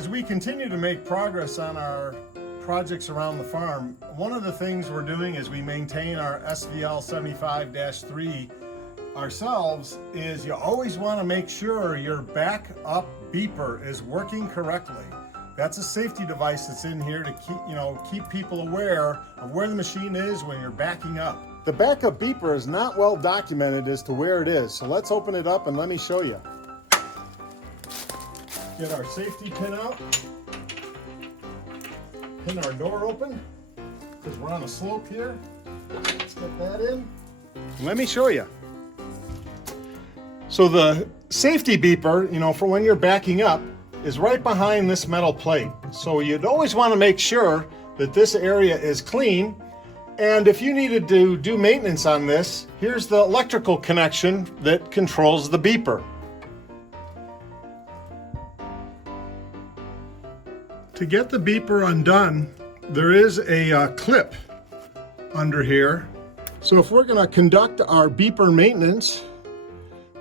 As we continue to make progress on our projects around the farm, one of the things we're doing as we maintain our SLV75-3 ourselves is you always want to make sure your backup beeper is working correctly. That's a safety device that's in here to keep people aware of where the machine is when you're backing up. The backup beeper is not well documented as to where it is, so let's open it up and let me show you. Get our safety pin out, pin our door open, because we're on a slope here. Let's get that in. Let me show you. So the safety beeper, for when you're backing up, is right behind this metal plate. So you'd always want to make sure that this area is clean. And if you needed to do maintenance on this, here's the electrical connection that controls the beeper. To get the beeper undone, there is a clip under here. So if we're going to conduct our beeper maintenance,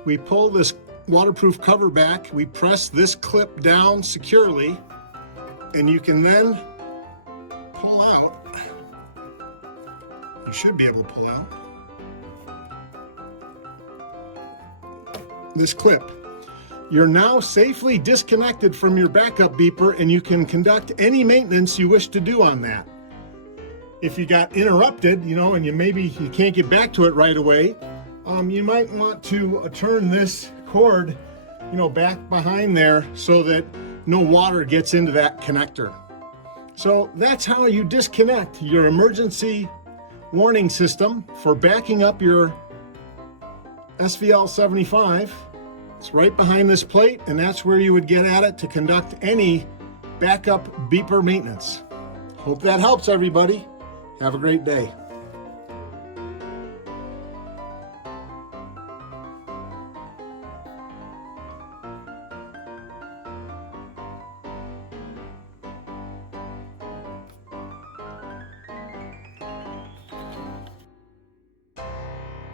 we pull this waterproof cover back, we press this clip down securely, and you can then pull out. You should be able to pull out this clip. You're now safely disconnected from your backup beeper, and you can conduct any maintenance you wish to do on that. If you got interrupted, and you can't get back to it right away, you might want to turn this cord, back behind there so that no water gets into that connector. So that's how you disconnect your emergency warning system for backing up your SVL75. It's right behind this plate, and that's where you would get at it to conduct any backup beeper maintenance. Hope that helps, everybody. Have a great day.